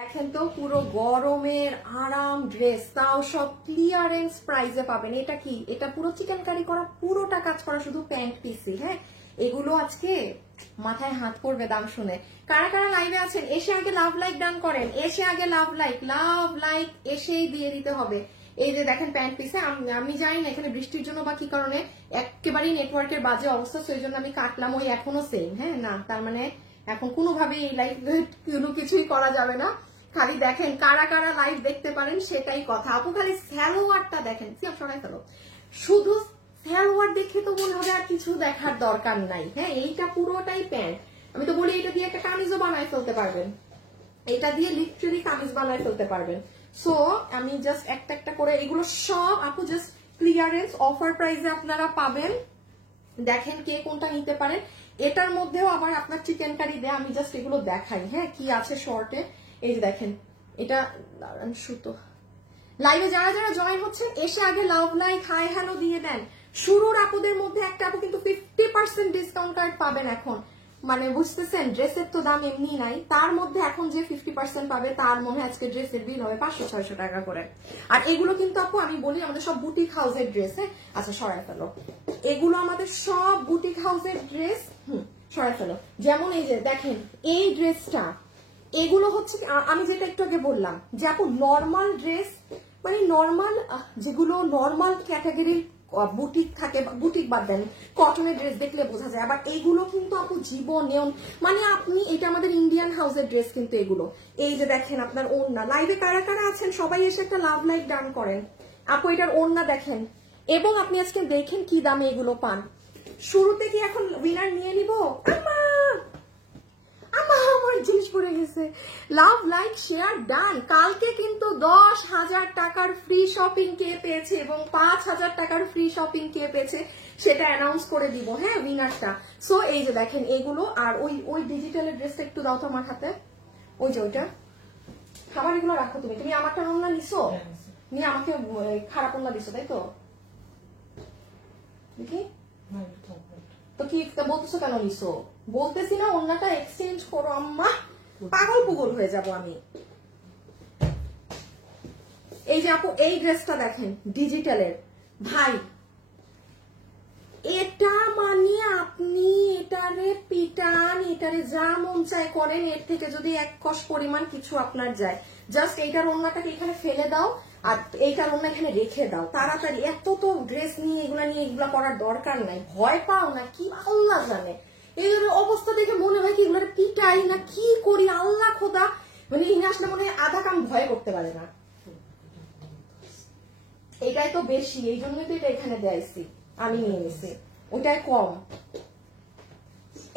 দেখেন তো পুরো গরমের আরাম ড্রেস, তাও সব ক্লিয়ারেন্স প্রাইসে পাবেন। এটা কি? এটা পুরো চিকেন কারি করা, পুরোটা কাজ করা শুধু প্যান্ট পিসি। হ্যাঁ, এগুলো আজকে মাথায় হাত পড়বে দাম শুনে। কারা কারা লাইভে আছেন এসে আগে লাভ লাইক ডান করেন, এসে আগে লাভ লাইক এসেই দিয়ে দিতে হবে। এই যে দেখেন প্যান্ট পিসে, আমি জানি না এখানে বৃষ্টির জন্য বা কি কারণে একেবারেই নেটওয়ার্কের বাজে অবস্থা, সেই জন্য আমি কাটলাম। ওই এখনো সেম। হ্যাঁ, না তার মানে এখন কোনোভাবেই এই লাইভ কোনো কিছুই করা যাবে না। খালি দেখেন কারা কারা লাইভ দেখতে পারেন সেটাই কথা। আপু খালি স্যালোয়ারটা দেখেন, সরাই ফেলো। শুধু স্যালোয়ার দেখে তো মনে হবে আর কিছু দেখার দরকার নাই। হ্যাঁ, এইটা পুরোটাই প্যান্ট। আমি তো বলি এটা দিয়ে একটা কামিজও বানায় ফেলতে পারবেন, এটা দিয়ে লিটারালি কামিজ বানায় ফেলতে পারবেন। সো আমি জাস্ট একটা একটা করে এগুলো সব আপু জাস্ট ক্লিয়ারেন্স অফার প্রাইসে আপনারা পাবেন। দেখেন কে কোনটা নিতে পারেন। এটার মধ্যেও আবার আপনার চিকেন কারি দেয়, আমি জাস্ট এগুলো দেখাই। হ্যাঁ, কি আছে শর্টে, এই যে দেখেন এটা সুতো। লাইভে যারা যারা জয়েন হচ্ছেন এসে আগে লাভ লাইক হাই হ্যালো দিয়ে দেন। শুরুর আপুদের মধ্যে একটা আপু কিন্তু 50% ডিসকাউন্ট কার্ড পাবেন এখন। মানে বুঝতেছেন, ড্রেসের তো দাম এমনি নাই, তার মধ্যে এখন যে 50% পাবে তার মনে আজকে ড্রেসের বিল হবে 500-600 টাকা করে। আর এগুলো কিন্তু আপু আমি বলি আমাদের সব বুটিক হাউসের ড্রেস। হ্যাঁ, আচ্ছা সরাই ফেলো, এগুলো আমাদের সব বুটিক হাউসের ড্রেস। সরাই ফেলো। যেমন এই যে দেখেন এই ড্রেসটা, এগুলো হচ্ছে আমি যেটা একটু আগে বললাম যে আপু নর্মাল ড্রেস, মানে নর্মাল যেগুলো নর্মাল ক্যাটাগরির বুটিক থাকে, বুটিক বাদ দেন, কটনের ড্রেস দেখলে বোঝা যায়। আবার এইগুলো কিন্তু আপু জীবনেও, মানে আপনি এটা আমাদের ইন্ডিয়ান হাউসের ড্রেস কিন্তু এগুলো। এই যে দেখেন আপনার ওড়না, লাইভে কারা কারা আছেন সবাই এসে একটা লাভ লাইক ডান করেন। আপু এটার ওড়না দেখেন, এবং আপনি আজকে দেখেন কি দামে এগুলো পান। শুরুতে কি এখন উইনার নিয়ে নিব? আমার জিনিস পড়ে গেছে। Love like share done. কালকে কিন্তু 10,000 টাকার ফ্রি শপিং কে পেয়েছে এবং 5,000 টাকার ফ্রি শপিং কে পেয়েছে সেটা অ্যানাউন্স করে দিব। হ্যাঁ, উইনারটা। সো এই যে দেখেন এগুলো। আর ওই ডিজিটালের ড্রেসটা একটু দাও তো আমার হাতে, ওই যে ওইটা। খাবার এগুলো রাখো তুমি। তুমি আমারটা রান্না নিছো, নিয়ে আমাকে খারাপ রান্না দিছো, তাই তো? দেখি তো কি বলতেছো কেন নিছো? বলতেছি না অন্যটা এক্সচেঞ্জ করো আম্মা, পাগল পুগল হয়ে যাব আমি। এই যে আপু এই ড্রেসটা দেখেন ডিজিটালের, ভাই এটা মানে আপনি এটারে পিটান, এটারে যা মন চায় করেন, এর থেকে যদি এক কষ পরিমাণ কিছু আপনার যায়, জাস্ট এইটার ওড়নাটাকে এখানে ফেলে দাও আর এইটার ওড়না এখানে রেখে দাও তাড়াতাড়ি। এত তো ড্রেস নিয়ে এগুলা করার দরকার নাই। ভয় পাও না কি আল্লাহ জানে, এই অবস্থা দেখে মনে হয় কি এগুলো পিটাই না কি করি আল্লাহ খোদা। মানে ইনি আসলে মনে হয় আধা কাম ভয় করতে পারে না। এটাই তো বেশি, এই জন্যই তো এটা এখানে দেয়াইছি, আমি নিয়ে নিছি, ওইটাই কম।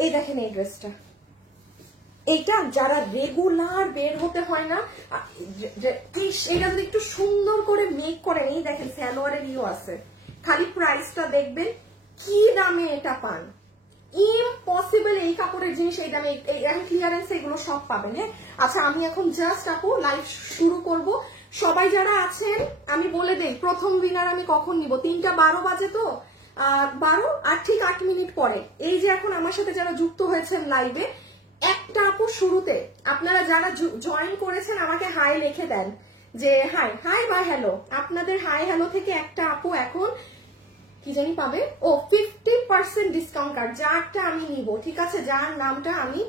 এই দেখেন এই ড্রেসটা, এইটা যারা রেগুলার বের হতে হয় না, এটা যদি একটু সুন্দর করে মেক করেন, এই দেখেন স্যালোয়ারের ইও আছে। খালি প্রাইসটা দেখবেন কি দামে এটা পান, ইম্পসিবল এই কাপড়ের জিনিস এই দামে। ক্লিয়ারেন্স এগুলো সব পাবেন। হ্যাঁ, আচ্ছা আমি এখন জাস্ট আপু লাইভ শুরু করব। সবাই যারা আছেন আমি বলে দেই প্রথম উইনার আমি কখন নিব, 3:12 বাজে তো, 12 আর ঠিক 8 মিনিট পরে। এই যে এখন আমার সাথে যারা যুক্ত হয়েছেন লাইভে, একটা আপু শুরুতে আপনারা যারা জয়েন করেছেন আমাকে হাই লিখে দেন যে হাই হাই বা হ্যালো। আপনাদের হাই হ্যালো থেকে একটা আপু এখন কি জানি পাবে, ও 50% ডিসকাউন্ট কার্ড, যারটা আমি নিব, ঠিক আছে, যার নামটা আমি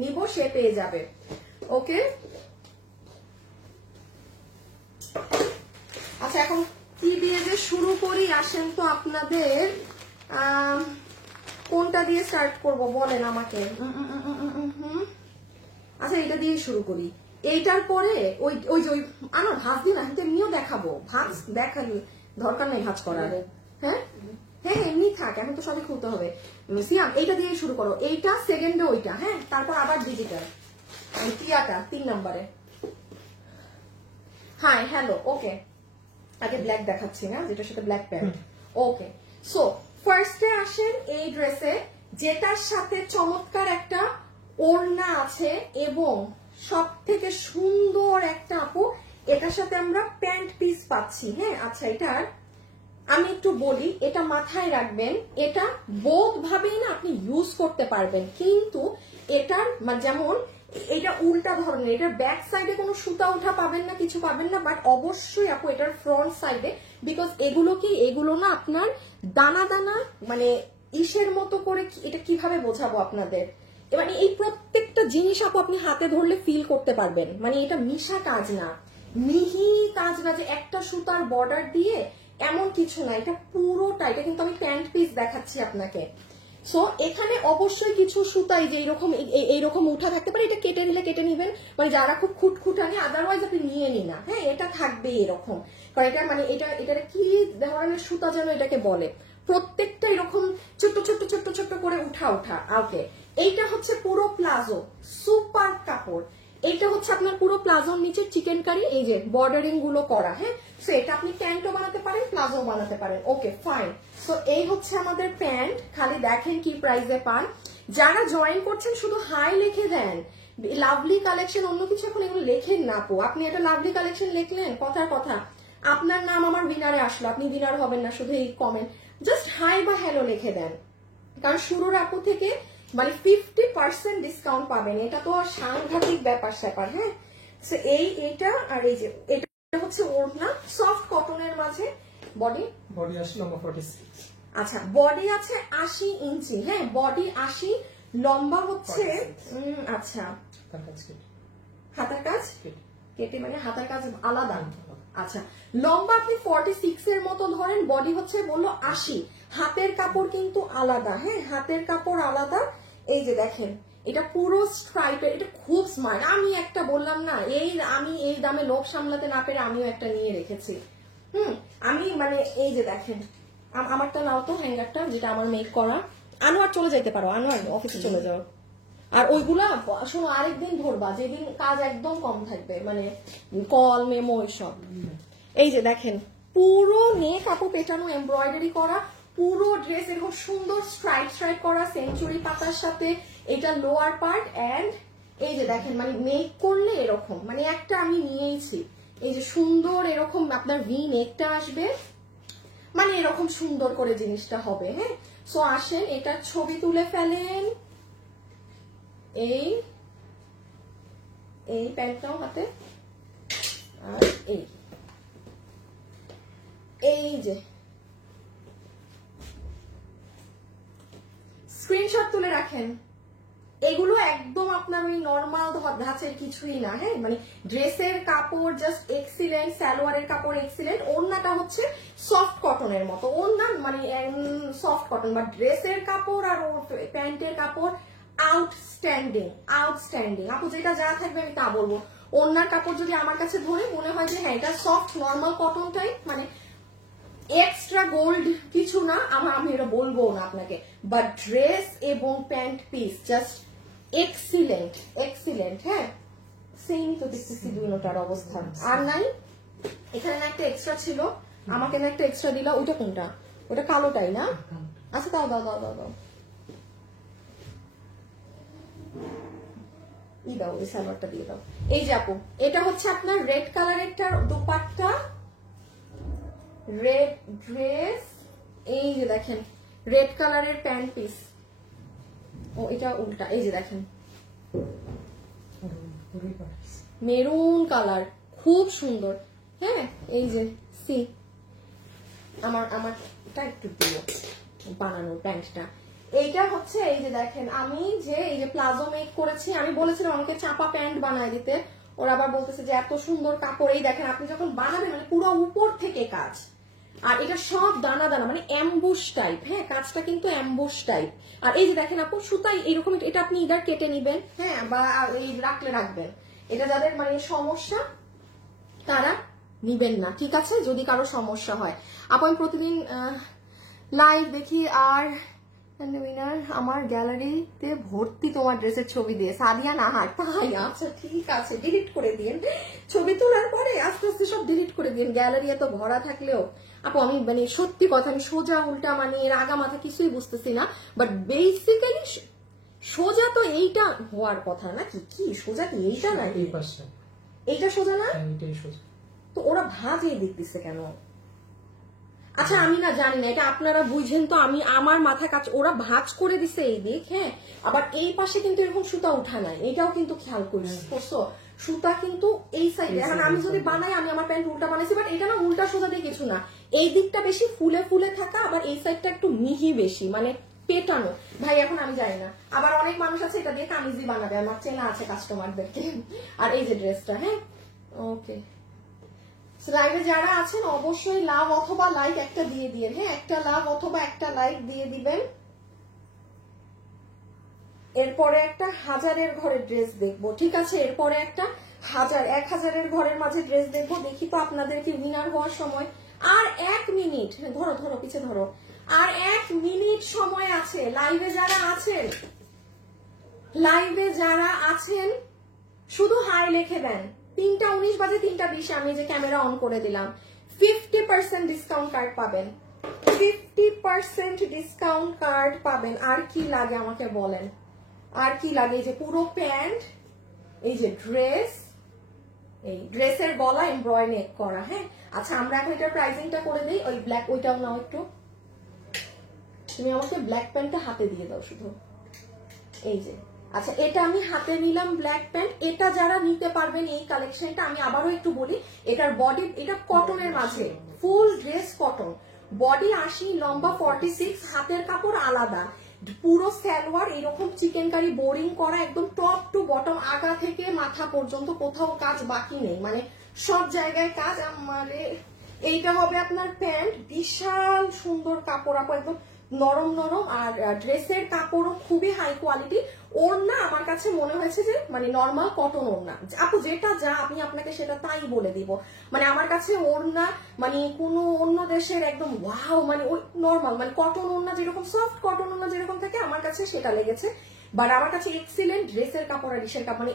নিব সে পেয়ে যাবে। ওকে, আচ্ছা এখন কি দিয়ে যে শুরু করি আসেন তো, আপনাদের কোনটা দিয়ে স্টার্ট করব বলেন আমাকে। আচ্ছা এটা দিয়ে শুরু করি। এইটার পরে ওই ওই যে ওই আমার ভাজ দিন এমনিও দেখাবো, ভাজ দেখালি দরকার নেই ভাজ করার। হ্যাঁ হ্যাঁ এমনি থাক, এখন তো সবই খুলতে হবে। সিয়াম এইটা দিয়ে শুরু করো, এইটা সেকেন্ডে ওইটা। হ্যাঁ, তারপর আবার ডিজিটাল টিয়াটা 3 নম্বরে। Hi hello. ওকে, আগে ব্ল্যাক দেখাচ্ছি না, যেটার সাথে ব্ল্যাক প্যান্ট। ওকে, সো ফার্স্টে আসেন এই ড্রেসে, যেটার সাথে চমৎকার একটা ওড়না আছে এবং সব থেকে সুন্দর একটা আপু এটার সাথে আমরা প্যান্ট পিস পাচ্ছি। হ্যাঁ, আচ্ছা এটার আমি একটু বলি, এটা মাথায় রাখবেন, এটা বোধ ভাবেই না আপনি ইউজ করতে পারবেন, কিন্তু এটার যেমন এটা উল্টা ধরনের, এটার ব্যাক সাইডে কোনো সুতা উঠা পাবেন না, কিছু পাবেন না, বাট অবশ্যই আপু এটার ফ্রন্ট সাইডে, বিকজ এগুলো কি, এগুলো না আপনার দানা দানা মানে ইসের মতো করে, এটা কিভাবে বোঝাবো আপনাদের, মানে এই প্রত্যেকটা জিনিস আপু আপনি হাতে ধরলে ফিল করতে পারবেন, মানে এটা মিশা কাজ না, মিহি কাজ না যে একটা সুতার বর্ডার দিয়ে, এমন কিছু না, এটা পুরোটা, এটা কিন্তু আমি প্যান্ট পিস দেখাচ্ছি আপনাকে। সো এখানে অবশ্যই কিছু সুতাই যে এইরকম উঠা থাকতে পারে, এটা কেটে নিলে কেটে নিবেন, মানে যারা খুব খুঁটখুটানি, আদারওয়াইজ আপনি নিয়ে নিন না, হ্যাঁ এটা থাকবে এরকম, কারণ এটা মানে এটা কি ধরনের সুতা যেন এটাকে বলে, প্রত্যেকটা এরকম ছোট্ট ছোট্ট ছোট্ট ছোট্ট করে উঠা উঠা। ওকে, এইটা হচ্ছে পুরো প্লাজো, সুপার কাপড়, এইটা হচ্ছে আপনার পুরো প্লাজোর নিচে চিকেন কারি, এই যে বর্ডারিং গুলো করা, হ্যাঁ সো এটা আপনি প্যান্টও বানাতে পারেন, প্লাজো বানাতে পারেন। ওকে ফাইন, সো এই হচ্ছে আমাদের প্যান্ট, খালি দেখেন কি প্রাইসে পান। যারা জয়েন করছেন শুধু হাই লিখে দেন, লাভলি কালেকশন, অন্য কিছু এখন এগুলো লেখেন না আপু, আপনি একটা লাভলি কালেকশন লিখলেন, কথার কথা আপনার নাম আমার উইনারে আসলো, আপনি উইনার হবেন না, শুধু এই কমেন্ট জাস্ট হাই বা হ্যালো লিখে দেন, কারণ শুরুর আপু থেকে মানে 50% ডিসকাউন্ট পাবেন, এটা তো সাংঘাতিক ব্যাপার স্যাপার। হ্যাঁ এইটা আর এই যে এটা হচ্ছে ওড়না, সফট কটনের মাঝে, বডি আসে লম্বা 46, আচ্ছা বডি আছে 80 ইঞ্চি, হ্যাঁ বডি 80, লম্বা হচ্ছে আচ্ছা হাতার কাজ কেটে, মানে হাতার কাজ আলাদা, আচ্ছা লম্বা আপনি 46 এর মতো ধরেন, বডি হচ্ছে বললো 80, হাতের কাপড় কিন্তু আলাদা, হ্যাঁ হাতের কাপড় আলাদা। এই যে দেখেন এটা পুরো স্ট্রাইপের, এটা খুব স্মার্ট, আমি একটা বললাম না, আমি এই দামে লোভ সামলাতে না পেরে আমিও একটা নিয়ে রেখেছি। আমি মানে এই যে দেখেন, আমারটা নাও তো হ্যাঙ্গারটা, যেটা আমার মেক করা, আনোয়ার চলে যেতে পারো, আনোয়ার অফিসে চলে যাও, আর ওইগুলা শোনো আরেকদিন ধরবা, যেদিন কাজ একদম কম থাকবে, মানে কল মেমো এইসব। এই যে দেখেন পুরো নেক আপু পেটানো, এমব্রয়ডারি করা, পুরো ড্রেস এরকম সুন্দর স্ট্রাইপ স্ট্রাইপ করা, সেঞ্চুরি পাতার সাথে এটা লোয়ার পার্ট, এন্ড এই যে দেখেন মানে মেক করলে এরকম, মানে একটা আমি নিয়েইছি, এই যে সুন্দর এরকম আপনার ভি নেকটা আসবে, মানে এরকম সুন্দর করে জিনিসটা হবে। হ্যাঁ সো আসেন এটা ছবি তুলে ফেলেন, এই প্যান্টটাও হাতে, আর এই যে স্ক্রিনশট তুলে রাখেন, এগুলো একদম আপনার ওই নর্মাল ধাঁচের কিছুই না, হ্যাঁ মানে ড্রেসের কাপড় জাস্ট এক্সিলেন্ট, সালোয়ারের কাপড় এক্সিলেন্ট, ওড়নাটা হচ্ছে সফট কটনের মতো, ওড়না মানে সফট কটন, বা ড্রেসের কাপড় আর প্যান্টের কাপড় আউটস্ট্যান্ডিং, আউটস্ট্যান্ডিং আপু, যেটা যা থাকবে আমি তা বলবো। ওড়নার কাপড় যদি আমার কাছে ধরে মনে হয় যে হ্যাঁ এটা সফট নর্মাল কটন টাইপ, মানে এক্সট্রা গোল্ড কিছু না, আমি এটা বলবো না আপনাকে, বাট ড্রেস এবং pant piece just excellent, excellent. হ্যাঁ সেমই তো দেখতেছি দুইটার অবস্থা, আর নাই এখানে না একটা এক্সট্রা ছিল, আমাকে না একটা এক্সট্রা দিলা, ওইটা কোনটা, ওটা কালোটাই না, আচ্ছা দাও দাও দাও দাও দাও, দাও এই সালোয়ারটা দিয়ে দাও। এই যে আপু এটা হচ্ছে আপনার রেড কালারেরটার দোপাট্টা, রেড ড্রেস, এই যে দেখেন রেড কালারের প্যান্ট পিস, ও এটা উল্টা, এই যে দেখেন মেরুন কালার, খুব সুন্দর। হ্যাঁ এই যে সি আমারটা একটু দিও বানানোর প্যান্টটা, এইটা হচ্ছে এই যে দেখেন আমি যে এই যে প্লাজো মেক করেছি, আমি বলেছিলাম আমাকে চাপা প্যান্ট বানায় দিতে, ওরা আবার বলতেছে যে এত সুন্দর কাপড়, এই দেখেন আপনি যখন বানাবেন মানে পুরো উপর থেকে কাজ, আর এটা সব দানা দানা মানে অ্যাম্বুশ টাইপ, হ্যাঁ কাজটা কিন্তু অ্যাম্বুশ টাইপ। আর এই যে দেখেন আপু সুতাই এরকম, এটা আপনি ইদার কেটে নিবেন, হ্যাঁ বা এই রাখলে রাখবেন, এটা যাদের মানে সমস্যা তারা নিবেন না, ঠিক আছে, যদি কারো সমস্যা হয়। আপু আমি প্রতিদিন লাইভ দেখি, আর আমার গ্যালারিতে ভর্তি তোমার ড্রেসের ছবি দিয়ে, সাদিয়া নাহার, তাই আচ্ছা ঠিক আছে, ডিলিট করে দিন, ছবি তোলার পরে আস্তে আস্তে সব ডিলিট করে দিন, গ্যালারি এত ভরা থাকলেও। আপু আমি মানে সত্যি কথা, আমি সোজা উল্টা মানে এর আগা মাথা কিছুই বুঝতেছি না, বাট বেসিক্যালি সোজা তো এইটা হওয়ার কথা না, কি সোজা কি এইটা না, এইটা সোজা না, তো ওরা ভাঁজ এই দেখতেছে কেন? আচ্ছা আমি না জানি না, এটা আপনারা বুঝেন তো, আমি আমার মাথা কাজ, ওরা ভাঁজ করে দিছে এই দিক, হ্যাঁ, আবার এই পাশে কিন্তু এরকম সুতা উঠা নাই, এটাও কিন্তু খেয়াল করছো, সুতা কিন্তু এই সাইডে। এখন আমি যদি বানাই, আমি আমার প্যান্ট উল্টা বানাইছি, বাট এটা না উল্টা সুতা দিয়ে কিছু না, এই দিকটা বেশি ফুলে ফুলে থাকা, আবার এই সাইডটা একটু মিহি বেশি, মানে পেটানো। ভাই এখন আমি জানি না, আবার অনেক মানুষ আছে এটা দিয়ে কামিজি বানাবে, আমার চেনা আছে কাস্টমারদেরকে। আর এই যে ড্রেসটা, হ্যাঁ, ওকে, লাইভে যারা আছেন অবশ্যই লাভ অথবা লাইক একটা দিয়ে দিন, হ্যাঁ, একটা লাভ অথবা একটা লাইক দিয়ে দিবেন। এরপরে একটা 1000-এর ঘরের ড্রেস দেখবো, ঠিক আছে, এরপরে একটা 1000-1000-এর ঘরের মাঝে ড্রেস দেখবো। দেখি তো আপনাদেরকে উইনার হওয়ার সময় আর 1 মিনিট, ধরো ধরো পিছে ধরো, আর 1 মিনিট সময় আছে। লাইভে যারা আছেন শুধু হাই লিখে দেন। 3:19 বাজে, 3:20 আমি যে ক্যামেরা অন করে দিলাম। 50% ডিসকাউন্ট কার্ড পাবেন, 50% ডিসকাউন্ট কার্ড পাবেন। আর কি লাগে আমাকে বলেন, আর কি লাগে? এই যে পুরো প্যান্ট, এই যে ড্রেস, এই ড্রেসের গলা এমব্রয়ডারি করা, হ্যাঁ। আচ্ছা আমরা এখন এটার প্রাইসিংটা করে দিই। ওই ব্ল্যাক, ওইটাও নাও একটু, তুমি আমাকে ব্ল্যাক প্যান্টটা হাতে দিয়ে দাও শুধু, এই যে। আচ্ছা এটা আমি হাতে নিলাম ব্ল্যাক প্যান্ট। এটা যারা নিতে পারবেন এই কালেকশনটা, আমি আবারও একটু বলি, এটার বডি, এটা কটনের মাঝে, ফুল ড্রেস কটন, বডি 80, লম্বা 46, হাতের কাপড় আলাদা, পুরো সালোয়ার এরকম চিকেন কারি বোরিং করা, একদম টপ টু বটম, আগা থেকে মাথা পর্যন্ত কোথাও কাজ বাকি নেই, মানে সব জায়গায় কাজ। আমারে এইটা হবে আপনার প্যান্ট, বিশাল সুন্দর কাপড়, একদম নরম নরম, আর ড্রেসের কাপড়ও খুবই হাই কোয়ালিটি। ওড়না আমার কাছে মনে হয়েছে যে মানে নর্মাল কটন ওড়না, আপু যেটা যা আমি আপনাকে সেটা তাই বলে দিব, মানে আমার কাছে ওড়না মানে কোনো অন্য দেশের একদম ওয়াও, মানে ওই নর্মাল মানে কটন ওড়না যেরকম, সফট কটন ওড়না যেরকম থাকে আমার কাছে সেটা লেগেছে। বাট আমার কাছে এক্সিলেন্ট ড্রেসের কাপড় আর ইসের কাপড়, মানে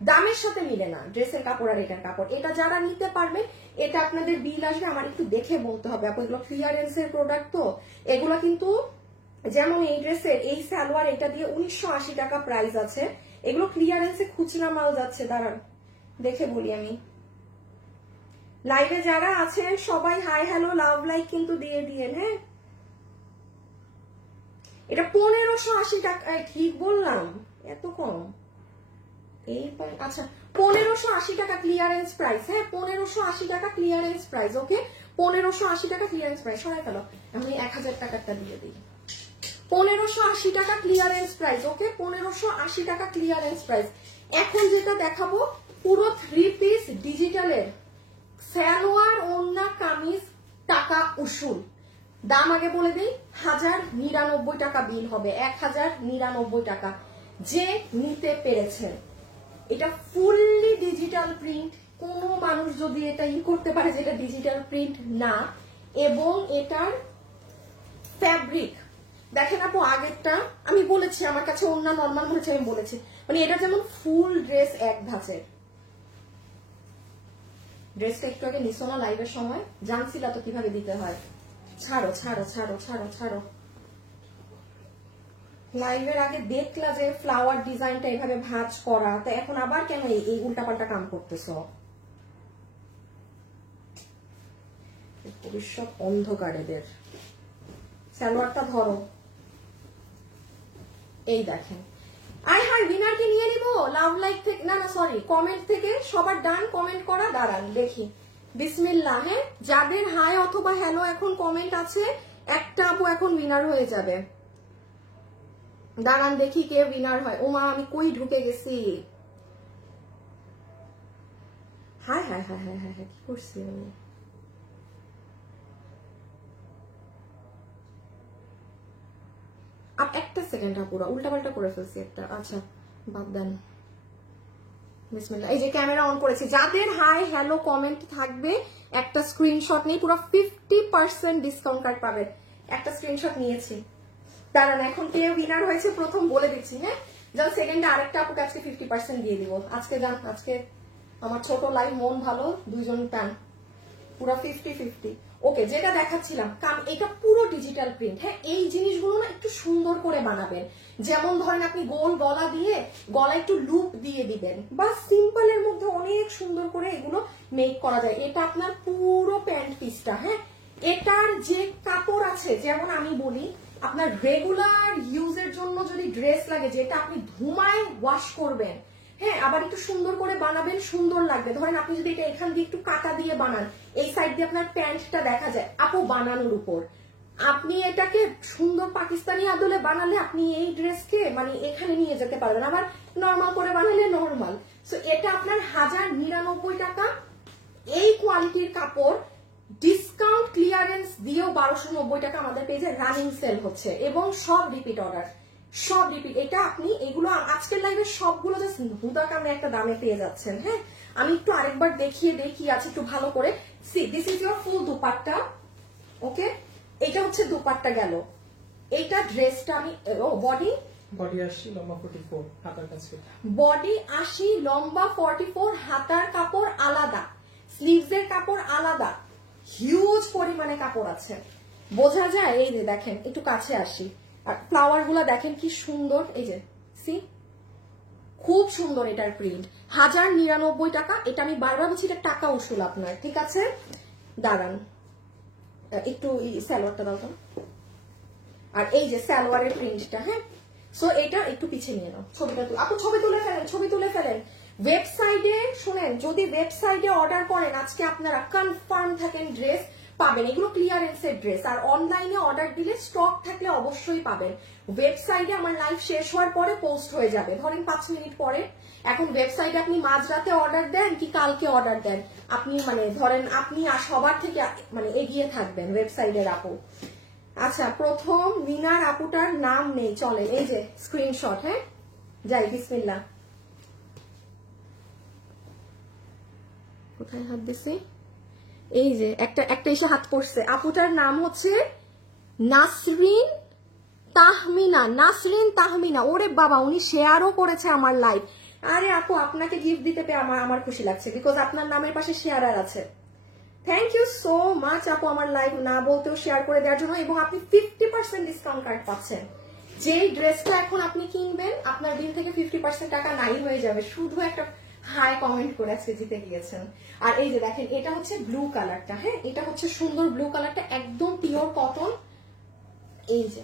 দামের সাথে মিলে না ড্রেসের কাপড় আর এটার কাপড়। এটা যারা নিতে পারবে, এটা আপনাদের বিল আসবে, আমার একটু দেখে বলতে হবে আপু, এগুলো ক্লিয়ারেন্সের প্রোডাক্ট তো, এগুলো কিন্তু যেমন এই ড্রেসের এই সালোয়ার, এটা দিয়ে 1980 টাকা প্রাইস আছে, এগুলো ক্লিয়ারেন্সে খুচরা মাল যাচ্ছে। দাঁড়ান দেখে বলি আমি। লাইভে যারা আছেন সবাই হাই হ্যালো লাভ লাইক কিন্তু দিয়ে দিয়েন, হ্যাঁ। এটা 1580 টাকা, ঠিক বললাম? এত কম? এই আচ্ছা 1580 টাকা ক্লিয়ারেন্স প্রাইস, হ্যাঁ, 1580 টাকা ক্লিয়ারেন্স প্রাইস, ওকে, 1580 টাকা ক্লিয়ারেন্স প্রাইস। সরাই ফেলো, আমি 1000 টাকাটা দিয়ে দিই। 1580 টাকা ক্লিয়ারেন্স প্রাইস, ওকে, 1580 টাকা ক্লিয়ারেন্স প্রাইস। এখন যেটা দেখাবো পুরো 3 পিস ডিজিটালের সালোয়ার, ওড়না, কামিজ, টাকা উসুল। দাম আগে বলে দিই, 1099 টাকা বিল হবে, 1099 টাকা। যে নিতে পেরেছেন, এটা ফুললি ডিজিটাল প্রিন্ট, কোনো মানুষ যদি এটা করতে পারে যে এটা ডিজিটাল প্রিন্ট না, এবং এটার ফ্যাব্রিক দেখেন আপু, আগেরটা আমি বলেছি আমার কাছে অন্য নর্মাল মনে হচ্ছে, আমি বলেছি মানে এটা যেমন ফুল ড্রেস এক ধাঁচের। ড্রেসটা একটু আগে নিছো না লাইভের সময়, জানছিলা তো কিভাবে দিতে হয়। ছাড়ো ছাড়ো ছাড়ো ছাড়ো ছাড়ো, লাইভের আগে দেখলা যে ফ্লাওয়ার ডিজাইনটা এভাবে ভাঁজ করা, তো এখন আবার কেন এই উল্টাপাল্টা কাম করতেছ? ভবিষ্যৎ অন্ধকারেদের। সালোয়ারটা ধরো, এই দেখেন। আই হাই উইনারকে নিয়ে নিব লাভ লাইক থেকে, না না সরি, কমেন্ট থেকে সবার ডান কমেন্ট করা। দাঁড়ান দেখি, বিসমিল্লাহ। হ্যাঁ, যাদের হাই অথবা হ্যালো এখন কমেন্ট আছে, একটা আপু এখন উইনার হয়ে যাবে। দাঁড়ান দেখি কে উইনার হয়। ওমা আমি কই ঢুকে গেছি। High high high high high high, কি করছি আমি? একটা সেকেন্ড পুরো উল্টাপাল্টা করে ফেলছি একটা। আচ্ছা বাদ দেন, বিসমিল্লাহ। এই যে ক্যামেরা অন করেছি, যাদের হাই হ্যালো কমেন্ট থাকবে একটা স্ক্রিনশট নেই, পুরো 50% ডিসকাউন্ট কার্ড পাবে। একটা স্ক্রিনশট নিয়েছি, কারণ এখন কে উইনার হয়েছে প্রথম বলে দিচ্ছি, হ্যাঁ। যেমন সেকেন্ডে আরেকটা আপুকে আজকে 50% দিয়ে দিব আজকে। জান আজকে আমার ছোট লাইভ, মন ভালো, দুইজন প্যান, পুরো 50-50। ওকে, যেটা দেখাচ্ছিলাম, কারণ এটা পুরো ডিজিটাল প্রিন্ট, হ্যাঁ। এই জিনিসগুলো না একটু সুন্দর করে বানাবেন, যেমন ধরেন আপনি গোল গলা দিয়ে গলা একটু লুপ দিয়ে দিবেন, বা সিম্পল এর মধ্যে অনেক সুন্দর করে এগুলো মেক করা যায়। এটা আপনার পুরো প্যান্ট পিসটা, হ্যাঁ, এটার যে কাপড় আছে, যেমন আমি বলি আপনার রেগুলার ইউজের জন্য যদি ড্রেস লাগে যেটা আপনি ধুমায় ওয়াশ করবেন, হ্যাঁ, আবার একটু সুন্দর করে বানাবেন, সুন্দর লাগবে। ধরেন আপনি যদি এটা এখান দিয়ে একটু কাটা দিয়ে বানান, এই সাইড দিয়ে আপনার প্যান্টটা দেখা যায়, আপু বানানোর উপর আপনি এটাকে সুন্দর পাকিস্তানি আদলে বানালে আপনি এই ড্রেসকে মানে এখানে নিয়ে যেতে পারবেন, আবার নর্মাল করে বানালে নর্মাল। সো এটা আপনার 1099 টাকা। এই কোয়ালিটির কাপড় ডিসকাউন্ট ক্লিয়ারেন্স দিয়েও 1290 টাকা আমাদের পেজে রানিং সেল হচ্ছে, এবং সব রিপিট অর্ডার, সব রিপিট। এটা আপনি এগুলো আজকের লাইভে সবগুলো জাস্ট হুদাক আমরা একটা দামে পেয়ে যাচ্ছেন। হ্যাঁ, আমি একটু আরেকবার দেখিয়ে দেই কি আছে একটু ভালো করে। See this is your full dupatta. Okay, এটা হচ্ছে দুপাট্টা গেল। এইটা ড্রেসটা আমি বডি বডি 80 লম্বা 44 হাতার কাছে। বডি 80 লম্বা 44, হাতার কাপড় আলাদা, স্লিভস এর কাপড় আলাদা, হিউজ পরিমাণে কাপড় আছে, বোঝা যায়। এই যে দেখেন, একটু কাছে আসি, আর ফ্লাওয়ার গুলা দেখেন কি সুন্দর, এই যে সি খুব সুন্দর। এটার প্রিন্ট 1099 টাকা। এটা আমি বারবার বলছি, এটা টাকা উসুল আপনার, ঠিক আছে। দাঁড়ান একটু সালোয়ারটা দাও তো, আর এই যে সালোয়ারের প্রিন্টটা, হ্যাঁ। সো এটা একটু পিছিয়ে নিয়ে নাও, ছবিটা তুলে আপু, ছবি তুলে ফেলেন, ছবি তুলে ফেলেন। ওয়েবসাইটে শুনেন, যদি ওয়েবসাইটে অর্ডার করেন আজকে আপনারা কনফার্ম থাকেন ড্রেস পাবেন, এগুলো ক্লিয়ারেন্সের ড্রেস। আর অনলাইনে অর্ডার দিলে স্টক থাকলে অবশ্যই পাবেন। ওয়েবসাইটে আমার লাইভ শেষ হওয়ার পরে পোস্ট হয়ে যাবে, ধরেন 5 মিনিট পরে। এখন ওয়েবসাইটে আপনি মাঝরাতে অর্ডার দেন কি কালকে অর্ডার দেন, আপনি মানে ধরেন আপনি সবার থেকে মানে এগিয়ে থাকবেন ওয়েবসাইটের আপু। আচ্ছা, প্রথম উইনার আপুটার নাম নেই, চলে এই যে স্ক্রিনশট। হ্যাঁ, যাই বিসমিল্লাহ। কোথায় হাত দিছি, এই যে একটা এসে হাত পড়ছে। আপুটার নাম হচ্ছে নাসরিন তাহমিনা, নাসরিন তাহমিনা। ওরে বাবা, উনি শেয়ারও করেছে আমার লাইভ। আরে আপু, আপনাকে গিফট দিতে পেয়ে আমার খুশি লাগছে, বিকজ আপনার নামের পাশে শেয়ারার আছে। থ্যাংক ইউ সো মাচ আপু, আমার লাইভ না বলতেও শেয়ার করে দেওয়ার জন্য। এবং আপনি 50% ডিসকাউন্ট কার্ড পাচ্ছেন। যেই ড্রেসটা এখন আপনি কিনবেন আপনার বিল থেকে 50% টাকা নাই হয়ে যাবে, শুধু একটা হাই কমেন্ট করে আজকে জিতে গিয়েছেন। আর এই যে দেখেন, এটা হচ্ছে ব্লু কালারটা। হ্যাঁ, এটা হচ্ছে সুন্দর ব্লু কালারটা, একদম পিওর কটন। এই যে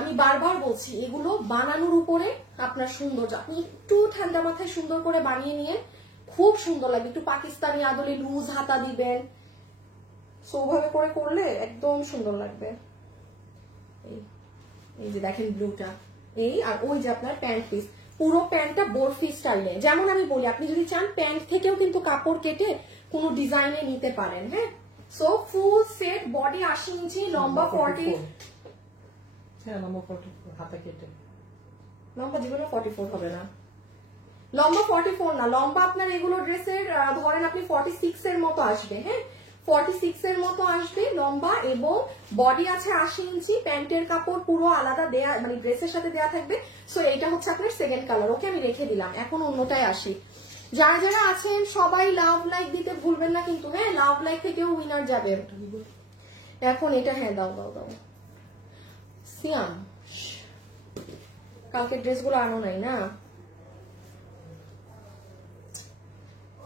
আমি বারবার বলছি, এগুলো বানানোর উপরে আপনার সৌন্দর্য, আপনি একটু ঠান্ডা মাথায় সুন্দর করে বানিয়ে নিয়ে খুব সুন্দর লাগবে। একটু পাকিস্তানি আদলে লুজ হাতা দিবেন, ওভাবে করে করলে একদম সুন্দর লাগবে। এই যে দেখেন ব্লুটা, এই আর ওই যে আপনার প্যান্ট পিস, পুরো প্যান্টটা বরফি স্টাইলে। যেমন আমি বলি, আপনি যদি চান প্যান্ট থেকেও কিন্তু কাপড় কেটে কোনো ডিজাইনে নিতে পারেন। হ্যাঁ, সো ফুল সেট, বডি 80 ইঞ্চি, লম্বা 40। হ্যাঁ, লম্বা 44 হাতা কেটে। লম্বা জীবনে 44 হবে না, লম্বা 44 না, লম্বা আপনার এগুলো ড্রেসের ধরেন আপনি 46 এর মতো আসবে। হ্যাঁ, 46 এর মতো আসবে লম্বা, এবং বডি আছে 80 ইঞ্চি, প্যান্টের কাপড় পুরো আলাদা দেয়া, মানে ড্রেসের সাথে দেয়া থাকবে। সো এইটা হচ্ছে আপনার সেকেন্ড কালার। ওকে, আমি রেখে দিলাম। এখন অন্যটায় আসি। যারা যারা আছেন সবাই লাভ লাইক দিতে ভুলবেন না কিন্তু। হ্যাঁ, লাভ লাইক থেকেও উইনার যাবে এখন। এটা হ্যাঁ, দাও দাও দাও। সিয়াম, কালকে ড্রেসগুলো আনো নাই না?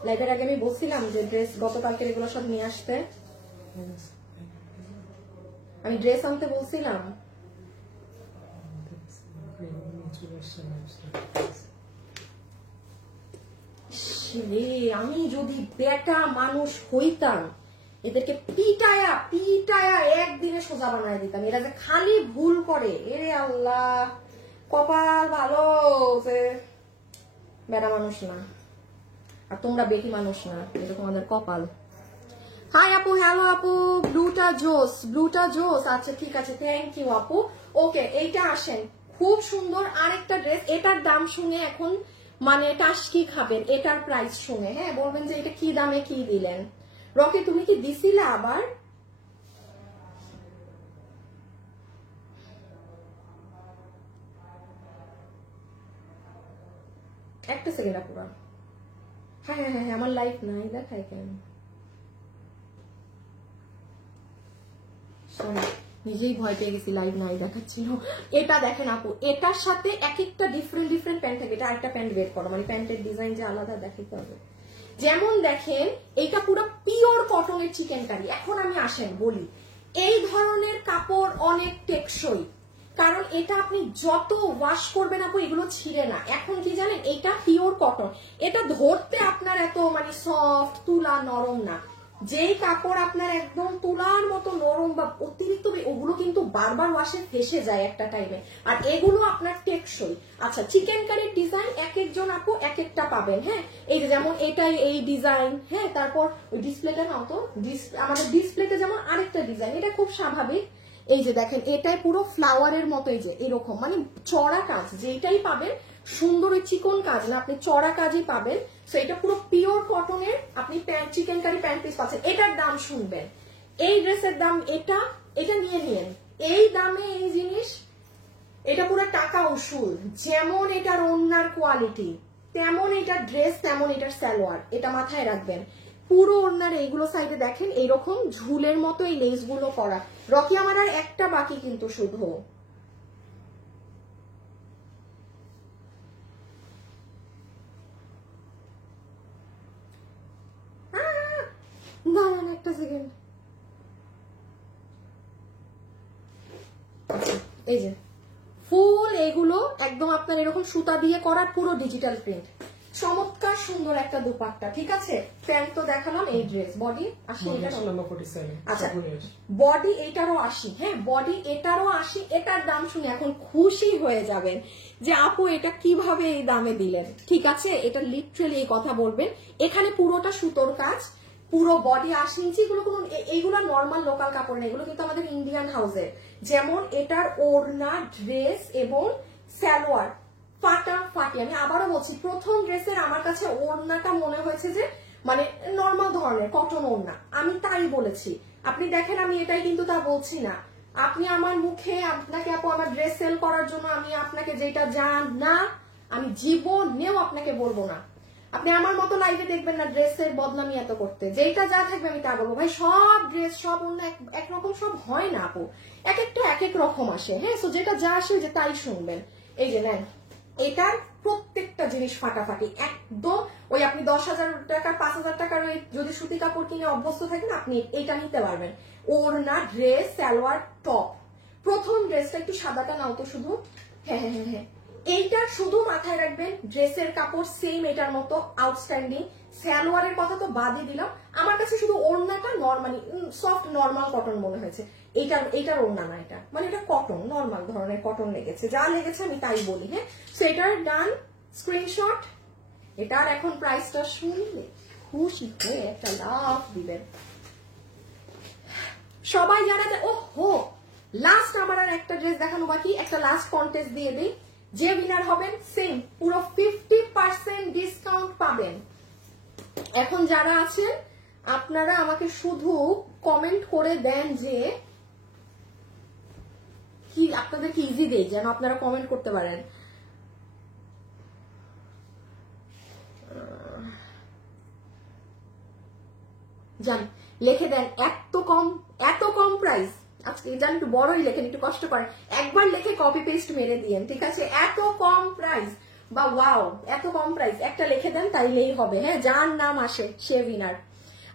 লাইভের আগে আমি বলছিলাম যে ড্রেস গতকালকে এগুলো সব নিয়ে আসতে, আমি ড্রেস আনতে বলছিলাম। আমি যদি বেটা মানুষ হইতাম, এদেরকে পিটায়া পিটায়া একদিনে সোজা বানায় দিতাম। এরা যে খালি ভুল করে, এরে আল্লাহ, কপাল ভালো যে বেটা মানুষ না, আর তোমরা বেটি মানুষ না, এটা তোমাদের কপাল। হাই আপু, হ্যালো আপু, ব্লুটা জোস, ব্লুটা জোস। আচ্ছা ঠিক আছে, থ্যাংক ইউ আপু। ওকে, এইটা আসেন, খুব সুন্দর আরেকটা ড্রেস। এটার দাম শুনে এখন মানে টাসকি খাবেন, এটার প্রাইস শুনে। হ্যাঁ, বলবেন যে এটা কি দামে কি দিলেন। রকি, তুমি কি দিছিলে আবার? একটা সেকেন্ড আপুরা। হ্যাঁ হ্যাঁ হ্যাঁ, আমার লাইফ নাই দেখাই কেন, নিজেই ভয় পেয়ে গেছি, লাইভ নাই দেখাচ্ছিল। এটা দেখেন আপু, এটার সাথে এক একটা ডিফারেন্ট ডিফারেন্ট প্যান্ট থাকে। এটা আরেকটা প্যান্ট বের করো, মানে প্যান্টের ডিজাইন যে আলাদা দেখাতে হবে। যেমন দেখেন, এটা পুরো পিওর কটনের চিকেন কারি। এখন আমি আসেন বলি, এই ধরনের কাপড় অনেক টেকসই, কারণ এটা আপনি যত ওয়াশ করবেন আপু এগুলো ছিঁড়ে না। এখন কি জানেন, এটা পিওর কটন, এটা ধরতে আপনার এত মানে সফট তুলা নরম না। যেই কাপড় আপনার একদম তুলার মতো নরম বা অতিরিক্ত ওগুলো কিন্তু বারবার ওয়াশে ফেসে যায় একটা টাইমে, আর এগুলো আপনার টেকসই। আচ্ছা, চিকেন কারির ডিজাইন এক একজন আপু এক একটা পাবেন। হ্যাঁ, এই যে যেমন এটাই এই ডিজাইন, হ্যাঁ, তারপর ওই ডিসপ্লেটা নাও তো, আমাদের ডিসপ্লেতে যেমন আরেকটা ডিজাইন, এটা খুব স্বাভাবিক। এই যে দেখেন এটাই পুরো ফ্লাওয়ারের মতো, এই যে এরকম মানে চড়া কাজ, যেটাই পাবেন সুন্দর ওই চিকন কাজ না, আপনি চড়া কাজই পাবেন। সো এটা পুরো পিওর কটনের আপনি চিকেন কারি প্যান্ট পিস পাচ্ছেন। এটার দাম শুনবেন, এই ড্রেসের দাম এটা, এটা নিয়ে নিন এই দামে এই জিনিস, এটা পুরো টাকা উসুল। যেমন এটার ওড়নার কোয়ালিটি, তেমন এটার ড্রেস, তেমন এটার সালোয়ার, এটা মাথায় রাখবেন। পুরো ওড়নার এইগুলো সাইডে দেখেন এইরকম ঝুলের মতো এই লেস গুলো করা। রকি আমার আর একটা বাকি কিন্তু শুধু, না না একটা সেকেন্ড, এই যে ফুল এগুলো একদম আপনার এরকম সুতা দিয়ে করা পুরো ডিজিটাল প্রিন্ট, চমৎকার সুন্দর একটা দুপাট্টা। ঠিক আছে, প্যান্ট তো দেখালাম, এই ড্রেস বডি 80, আচ্ছা বডি এটারও 80, হ্যাঁ বডি এটারও 80। এটার দাম শুনে এখন খুশি হয়ে যাবেন যে আপু এটা কিভাবে এই দামে দিলেন। ঠিক আছে, এটা লিটারালি এই কথা বলবেন। এখানে পুরোটা সুতোর কাজ, পুরো বডি 80 ইঞ্চি। এগুলো কোনো এইগুলো নর্মাল লোকাল কাপড় না, এগুলো কিন্তু আমাদের ইন্ডিয়ান হাউসের। যেমন এটার ওড়না, ড্রেস এবং সালোয়ার ফাটাফাটি। আমি আবারও বলছি, প্রথম ড্রেসের আমার কাছে ওড়নাটা মনে হয়েছে যে মানে নর্মাল ধরনের কটন ওড়না, আমি তাই বলেছি। আপনি দেখেন আমি এটাই কিন্তু তা বলছি না। আপনি আমার মুখে আপনাকে আপু আমার ড্রেস সেল করার জন্য আমি আপনাকে যেটা জান না, আমি জীবনেও আপনাকে বলবো না। আপনি আমার মতো লাইভে দেখবেন না ড্রেসের বদনামি এত করতে, যেটা যা থাকবে আমি তা বলবো। ভাই সব ড্রেস সব অন্য একরকম সব হয় না আপু, এক একটা এক এক রকম আসে। হ্যাঁ, সো যেটা যা আসে যে তাই শুনবেন। এই যে নেন, এটার প্রত্যেকটা জিনিস ফাটাফাটি একদম। ওই আপনি 10,000 টাকার 5,000 টাকার ওই যদি সুতি কাপড় কিনে অভ্যস্ত থাকেন আপনি এটা নিতে পারবেন। ওড়না, ড্রেস, সালোয়ার, টপ। প্রথম ড্রেসটা একটু সাদাটা নাও তো শুধু, হ্যাঁ হ্যাঁ হ্যাঁ হ্যাঁ, এইটা শুধু মাথায় রাখবেন। ড্রেসের কাপড় সেম এটার মতো আউটস্ট্যান্ডিং। সালোয়ারের কথা তো বাদই দিলাম, আমার কাছে শুধু ওড়নাটা নরমালি সফট নরমাল কটন মনে হয়েছে। এটার ওড়না না, এটা মানে এটা কটন, নরমাল ধরনের কটন লেগেছে, যা লেগেছে আমি তাই বলি। হ্যাঁ, সো এটার ডান স্ক্রিনশট। এটার এখন প্রাইসটা শুনলে খুশি হয়ে একটা লাভ দিবেন সবাই যারা। ওহো, লাস্ট আমার আর একটা ড্রেস দেখানো বাকি, একটা লাস্ট কন্টেস্ট দিয়ে দিই। যে উইনার হবেন সেম পুরো 50% ডিসকাউন্ট পাবেন। এখন যারা আছেন আপনারা আমাকে শুধু কমেন্ট করে দেন যে কি আপনাদের কি ইজি দেই, যেন আপনারা কমেন্ট করতে পারেন। জান লিখে দেন, এত কম প্রাইস। আজকে জান একটু বড়ই লেখেন, একটু কষ্ট করেন, একবার লিখে কপি পেস্ট মেরে দিয়েন। ঠিক আছে, এত কম প্রাইস বা ওয়াও এত কম প্রাইস একটা লিখে দেন, তাইলেই হবে। হ্যাঁ, যার নাম আসে সে উইনার।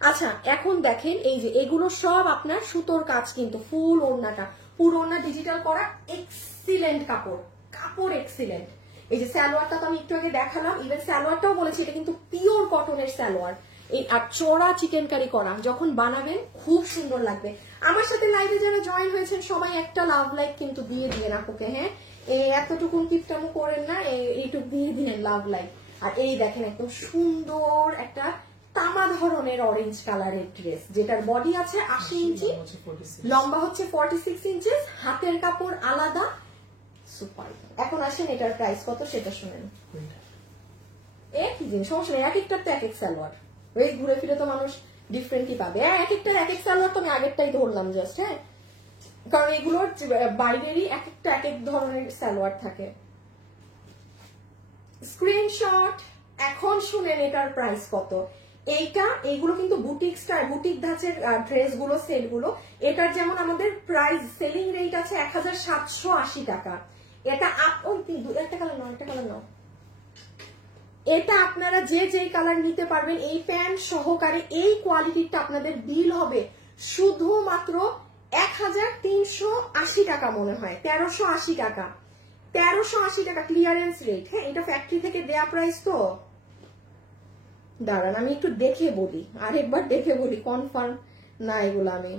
আচ্ছা এখন দেখেন, এই যে এগুলো সব আপনার সুতোর কাজ, কিন্তু ফুল ওড়নাটা পুরো ওড়না ডিজিটাল করা, এক্সিলেন্ট কাপড়, কাপড় এক্সিলেন্ট। এই যে সালোয়ারটা তো আমি একটু আগে দেখালাম, ইভেন সালোয়ারটাও বলেছি এটা কিন্তু পিওর কটনের সালোয়ার। এই আর চড়া চিকেন কারি করা, যখন বানাবেন খুব সুন্দর লাগবে। আমার সাথে লাইভে যারা জয়েন হয়েছেন সবাই একটা লাভ লাইক কিন্তু দিয়ে দিবেন আপুকে। হ্যাঁ, এতটুকুন কিপটামো করেন না, এইটুকু দিয়ে দিলেন লাভ লাইক। আর এই দেখেন একদম সুন্দর একটা তামা ধরনের অরেঞ্জ কালারের ড্রেস, যেটার বডি আছে 80 ইঞ্চি, লম্বা হচ্ছে 46 ইঞ্চেস, হাতের কাপড় আলাদা, সুপার। এখন আসেন এটার প্রাইস কত সেটা শুনেন। একই জিনিস, সমস্যা নেই, এক একটার তো এক এক সালোয়ার, ওই ঘুরে ফিরে তো মানুষ ডিফারেন্টই পাবে। এক একটার এক এক সালোয়ার তো আমি আগেরটাই ধরলাম জাস্ট। হ্যাঁ, কারণ এগুলোর বাইরেরই এক একটা এক এক ধরনের সালোয়ার থাকে। স্ক্রিনশট। এখন শুনেন এটার প্রাইস কত। এইগুলো কিন্তু বুটিক স্টাইল, বুটিক ধাঁচের ড্রেস গুলো, সেল গুলো। এটার যেমন আমাদের প্রাইস সেলিং রেট আছে 1780 টাকা। এটা একটা কালার নাও, একটা কালার নাও। এটা আপনারা যে যেই কালার নিতে পারবেন, এই প্যান্ট সহকারে এই কোয়ালিটিটা আপনাদের বিল হবে শুধুমাত্র 1380 টাকা মনে হয়, 1380 টাকা, 1380 টাকা ক্লিয়ারেন্স রেট। হ্যাঁ, এটা ফ্যাক্টরি থেকে দেয়া প্রাইস তো। দাঁড়ান আমি একটু দেখে বলি, আরেকবার দেখে বলি, কনফার্ম না এগুলো আমি।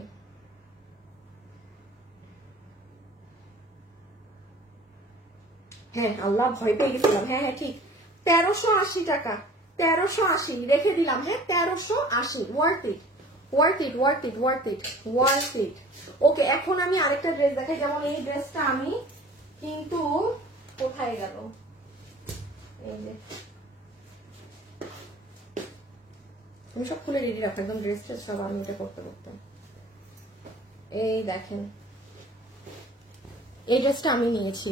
হ্যাঁ আল্লাহ, ভয় পেয়ে গেছিলাম। হ্যাঁ হ্যাঁ ঠিক, 1380 টাকা, 1380 রেখে দিলাম। হ্যাঁ 1380, worth it, worth it, worth it, worth it, worth it. Okay, এখন আমি আরেকটা ড্রেস দেখাই। যেমন এই ড্রেসটা আমি কিন্তু কোথায় গেল, এই যে তুমি সব খুলে রেডি রাখো একদম, ড্রেস ট্রেস সব আমি এটা করতে করতে। এই দেখেন এই ড্রেসটা আমি নিয়েছি,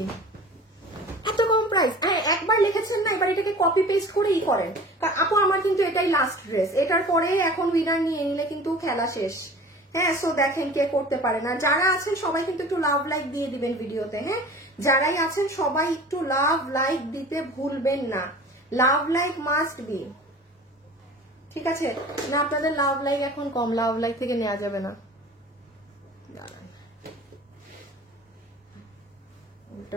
এত কম প্রাইস। হ্যাঁ একবার লিখেছেন না, এবার এটাকে কপি পেস্ট করে ই করেন। কারণ আপু আমার কিন্তু এটাই লাস্ট ড্রেস, এটার পরে এখন উইনার নিয়ে নিলে কিন্তু খেলা শেষ। হ্যাঁ সো দেখেন কে করতে পারে না। যারা আছেন সবাই কিন্তু একটু লাভ লাইক দিয়ে দিবেন ভিডিওতে। হ্যাঁ যারাই আছেন সবাই একটু লাভ লাইক দিতে ভুলবেন না, লাভ লাইক মাস্ট বি, ঠিক আছে? না আপনাদের লাভ লাইক এখন কম, লাভ লাইক থেকে নেওয়া যাবে না।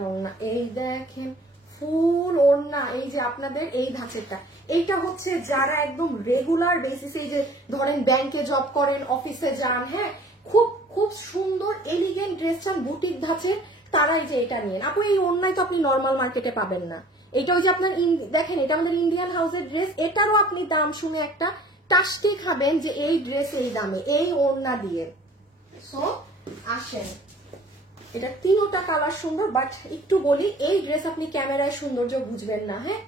ওড়না, এই দেখেন ফুল ওড়না, এই যে আপনাদের এই ধাঁচেরটা, এইটা হচ্ছে যারা একদম রেগুলার বেসিসে, এই যে ধরেন ব্যাংকে জব করেন, অফিসে যান, হ্যাঁ খুব খুব সুন্দর এলিগেন্ট ড্রেস চান বুটিক ধাঁচের, তারাই যে এটা নিয়ে। আপু এই ওড়নায় তো আপনি নর্মাল মার্কেটে পাবেন না। এটা ওই যে আপনার দেখেন, এটা আমাদের ইন্ডিয়ান হাউসের ড্রেস, এটারও আপনি দাম শুনে একটা টাস্কি খাবেন যে এই ড্রেস এই দামে, এই ওড়না দিয়ে। সো আসেন, এটা তিনোটা কালার সুন্দর, বাট একটু বলি এই ড্রেস আপনি ক্যামেরায় সৌন্দর্য বুঝবেন না। হ্যাঁ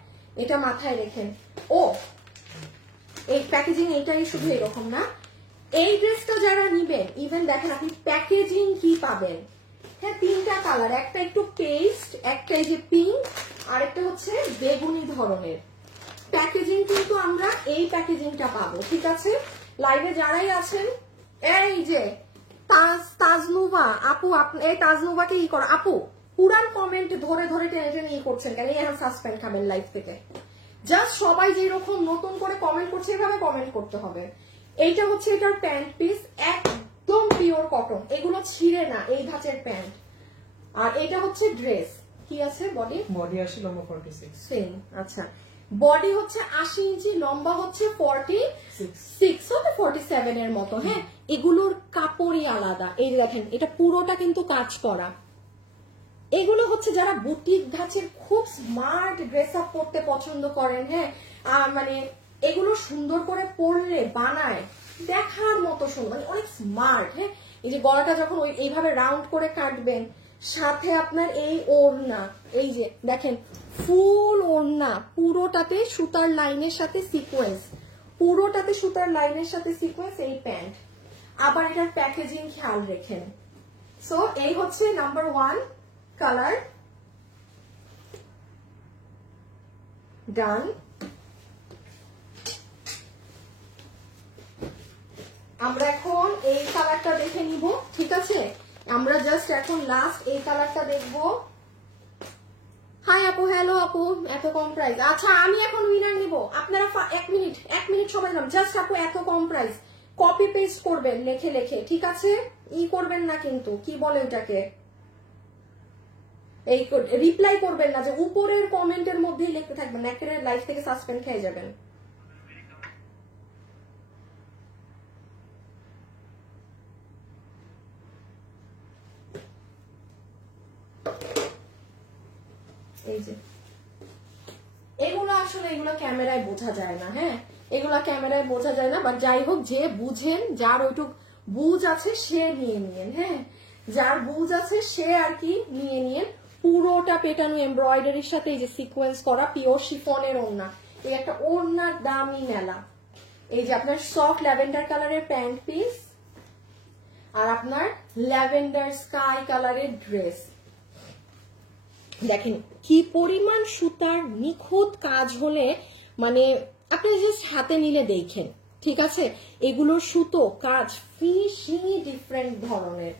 এটা মাথায় রেখেন। ও এই প্যাকেজিং এইটাই শুধু এরকম না, এই ড্রেসটা যারা নিবেন ইভেন দেখেন আপনি প্যাকেজিং কি পাবেন। হ্যাঁ তিনটা কালার, একটা একটু পেস্ট, একটা এই যে পিঙ্ক, আর একটা হচ্ছে বেগুনি ধরনের প্যাকেজিং, কিন্তু আমরা এই প্যাকেজিংটা পাবো। ঠিক আছে, লাইভে যারাই আছেন, এই যে তাজনুভা আপু, এই তাজনুভাকে ই করো আপু, পুরান কমেন্ট ধরে ধরে টেনে টেনে ই করছেন কেন? এখন সাসপেন্ড খাবেন লাইভ থেকে। জাস্ট সবাই যেরকম নতুন করে কমেন্ট করছে এভাবে কমেন্ট করতে হবে। এইটা হচ্ছে এটার প্যান্ট পিস, একদম পিওর কটন, এগুলো ছিঁড়ে না, এই ধাঁচের প্যান্ট। আর এটা হচ্ছে ড্রেস, কি আছে বডি, বডি আসে লম্বা 46, সেম। আচ্ছা বডি হচ্ছে 80 ইঞ্চি, লম্বা হচ্ছে 46 হতে 47 এর মতো। হ্যাঁ এগুলোর কাপড়ই আলাদা, এই দেখেন এটা পুরোটা কিন্তু কাজ করা। এগুলো হচ্ছে যারা বুটিক ধাঁচের খুব স্মার্ট ড্রেস আপ পরতে পছন্দ করেন। হ্যাঁ মানে এগুলো সুন্দর করে পরলে বানায় দেখার মতো সুন্দর, মানে অনেক স্মার্ট। হ্যাঁ এই যে গলাটা যখন ওই এইভাবে রাউন্ড করে কাটবেন, সাথে আপনার এই ওড়না, এই যে দেখেন ফুল ওড়না, পুরোটাতে সুতার লাইনের সাথে সিকোয়েন্স, পুরোটাতে সুতার লাইনের সাথে সিকোয়েন্স, এই প্যান্ট। আবার এটার প্যাকেজিং খেয়াল রেখেন। সো এই হচ্ছে নাম্বার 1 কালার, ডান। আমরা এখন এই কালারটা দেখে নিব, ঠিক আছে? আমরা জাস্ট এখন লাস্ট এই কালারটা দেখবো। হাই আপু, হ্যালো আপু, এত কম প্রাইস। আচ্ছা আমি এখন উইনার নিব, আপনারা 1 মিনিট সবাই নাম। জাস্ট আপু এত কম প্রাইস, কপি পেস্ট করবেন লেখে লেখে, ঠিক আছে? ই করবেন না কিন্তু, কি বলে ওটাকে, এই রিপ্লাই করবেন না, যে উপরের কমেন্টের মধ্যেই লিখতে থাকবেন, একেবারে লাইভ থেকে সাসপেন্ড খেয়ে যাবেন। এই যে এগুলো আসলে এগুলো ক্যামেরায় বোঝা যায় না। হ্যাঁ এগুলো ক্যামেরায় বোঝা যায় না, বাট যাই হোক যে বুঝেন, যার ওইটুক বুঝ আছে সে নিয়ে নিয়েন। হ্যাঁ যার বুঝ আছে সে আর কি নিয়ে নিয়েন। পুরোটা পেটানো এমব্রয়ডারির সাথে এই যে সিকোয়েন্স করা পিওর শিফনের ওড়না, এই একটা ওড়নার দামই মেলা। এই যে আপনার সফট ল্যাভেন্ডার কালারের প্যান্ট পিস, আর আপনার ল্যাভেন্ডার স্কাই কালারের ড্রেস। দেখেন কি পরিমাণ সুতার নিখুঁত কাজ হলে, মানে আপনি জাস্ট হাতে নিলে দেখেন, ঠিক আছে? এগুলোর সুতো কাজ ফিনিশিং ডিফারেন্ট ধরনের।